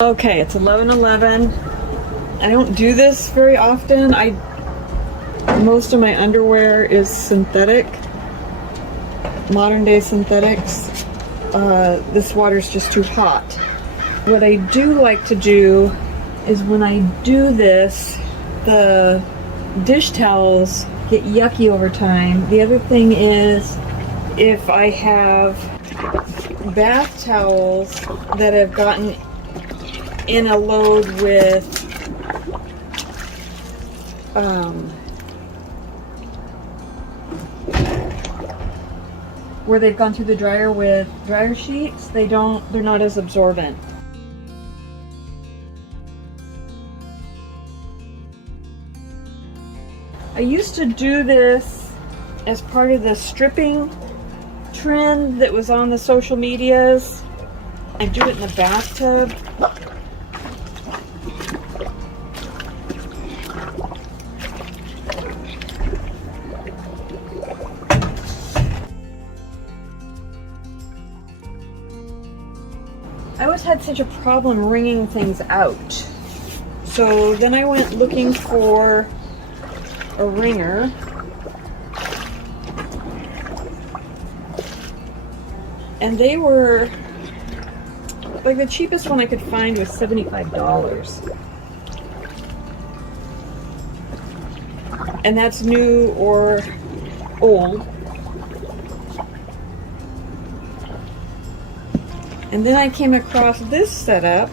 Okay, it's 11:11. I don't do this very often. Most of my underwear is synthetic, modern day synthetics. This water's just too hot. What I do like to do is when I do this, the dish towels get yucky over time. The other thing is if I have bath towels that have gotten in a load with where they've gone through the dryer with dryer sheets, they're not as absorbent. I used to do this as part of the stripping trend that was on the social medias. I do it in the bathtub. I always had such a problem wringing things out. So then I went looking for a wringer. And they were, like, the cheapest one I could find was $75. And that's new or old. And then I came across this setup,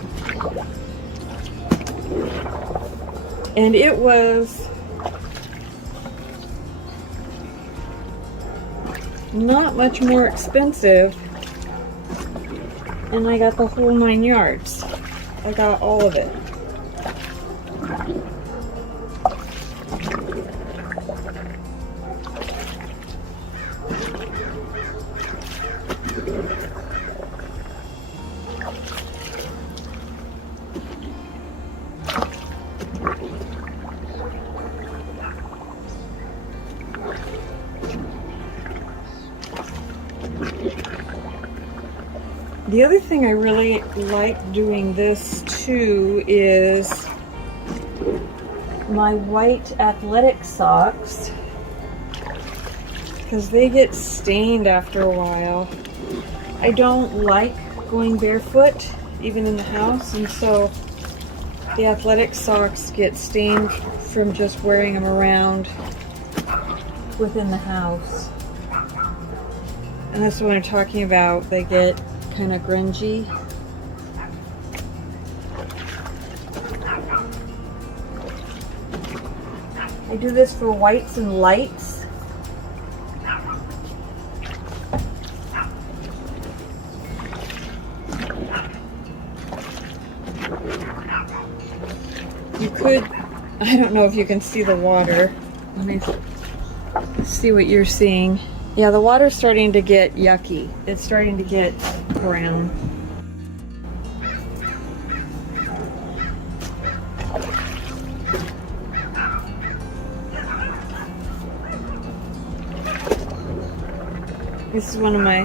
and it was not much more expensive, and I got the whole 9 yards. I got all of it. The other thing I really like doing this too is my white athletic socks, because they get stained after a while. I don't like going barefoot even in the house, and so the athletic socks get stained from just wearing them around within the house. And that's what I'm talking about. They get kind of grungy. I do this for whites and lights. You could, I don't know if you can see the water. Let me see what you're seeing. Yeah, the water's starting to get yucky. It's starting to get brown. This is one of my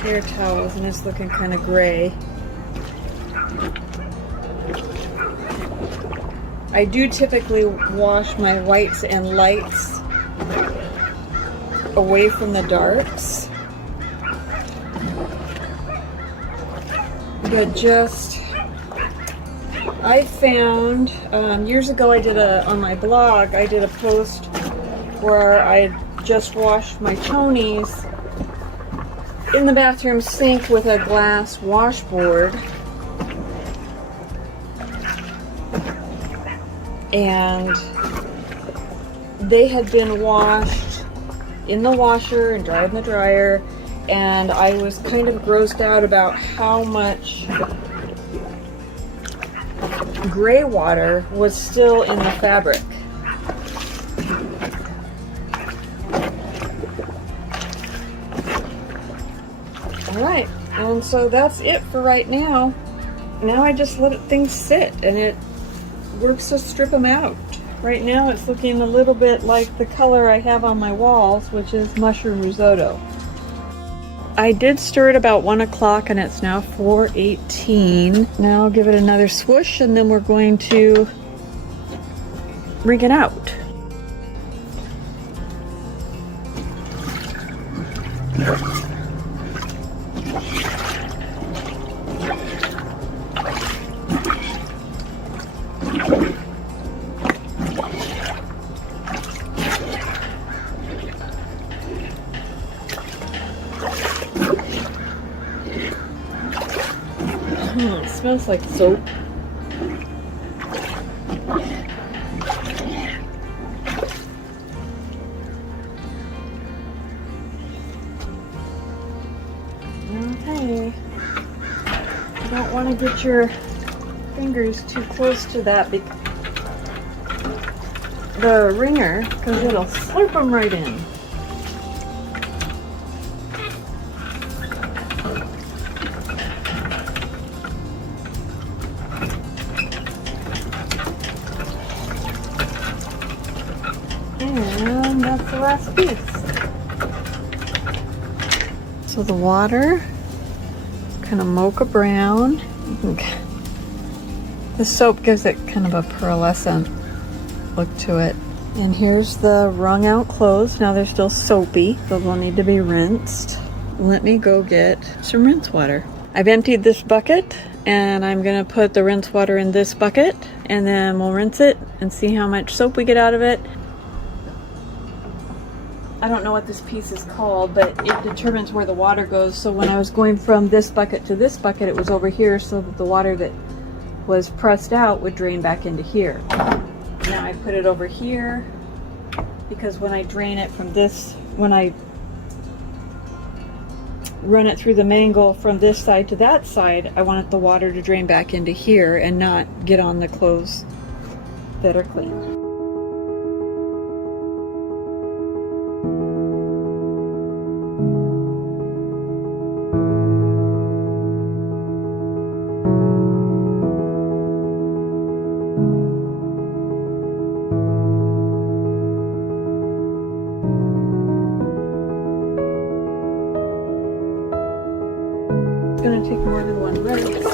hair towels, and it's looking kind of gray. I do typically wash my whites and lights away from the darks, but just, I found years ago on my blog I did a post where I just washed my chonies in the bathroom sink with a glass washboard, and they had been washed in the washer and dried in the dryer, and I was kind of grossed out about how much gray water was still in the fabric. Alright, and so that's it for right now. Now I just let things sit, and it works to strip them out. Right now it's looking a little bit like the color I have on my walls, which is mushroom risotto. I did stir it about 1 o'clock and it's now 4:18. Now I'll give it another swoosh and then we're going to wring it out. It smells like soap. Okay. You don't want to get your fingers too close to that, the wringer, because it'll slurp them right in. And that's the last piece. So the water, kind of mocha brown. The soap gives it kind of a pearlescent look to it. And here's the wrung out clothes. Now they're still soapy, so they'll need to be rinsed. Let me go get some rinse water. I've emptied this bucket and I'm gonna put the rinse water in this bucket and then we'll rinse it and see how much soap we get out of it. I don't know what this piece is called, but it determines where the water goes. So when I was going from this bucket to this bucket, it was over here so that the water that was pressed out would drain back into here. Now I put it over here because when I drain it from this, when I run it through the mangle from this side to that side, I want the water to drain back into here and not get on the clothes that are clean. It's going to take more than one rinse.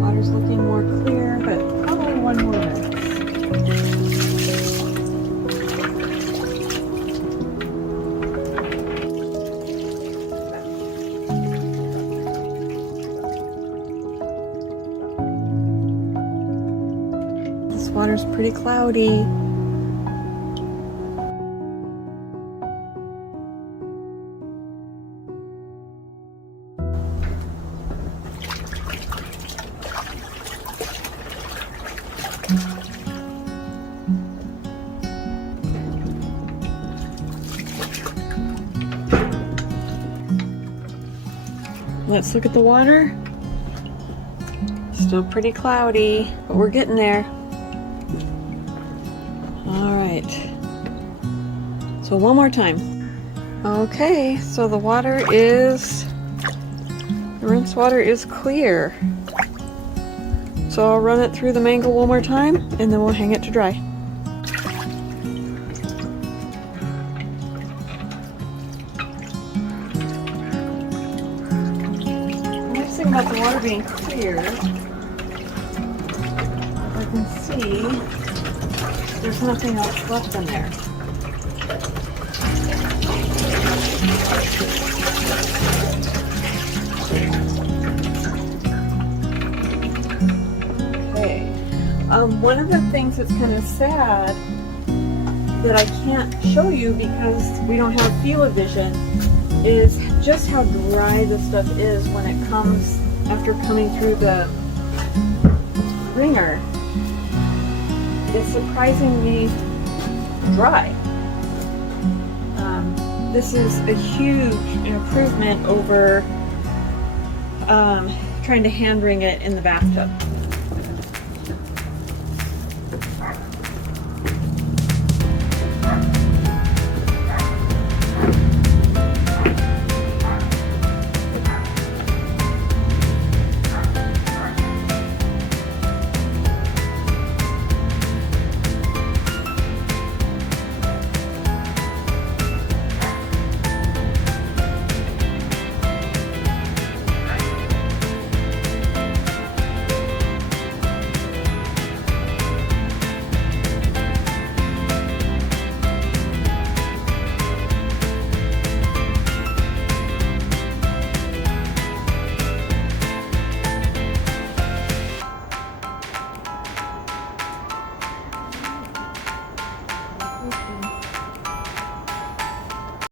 Water's looking more clear, but probably one more rinse. This water's pretty cloudy. Let's look at the water. Still pretty cloudy, but we're getting there. All right. So one more time. Okay, so the rinse water is clear. So I'll run it through the mangle one more time and then we'll hang it to dry. The nice thing about the water being clear, as I can see, there's nothing else left in there. Okay. One of the things that's kind of sad that I can't show you because we don't have field of vision is just how dry this stuff is when it comes after coming through the wringer. It's surprisingly dry. This is a huge improvement over trying to hand wring it in the bathtub.